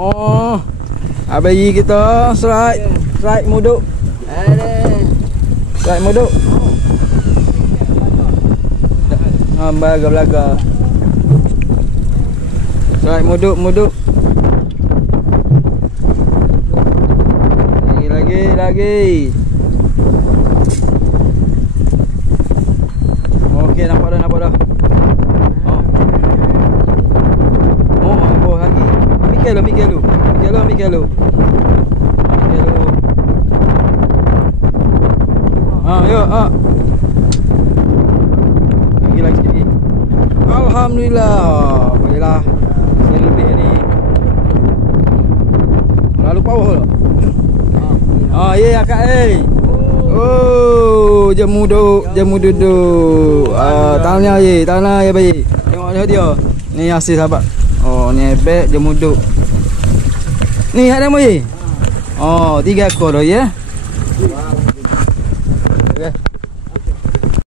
Oh, abayi kita strike muduk. Strike muduk. Belaga. Strike muduk. Lagi. Okey, nampak dah. Oh, mampu lagi. Mikir lu. Yuk. Lagi. Alhamdulillah. Bolehlah. Saya lebih ni. Lalu power lah. Ya akak Oh, jamu duduk. Tanah ya bayi. Tengok dia. Ni hasil sahabat. Oh, ni ebek jamu duduk. Ni ada mo ye. Oh, 3 ekor dah ya. Okey.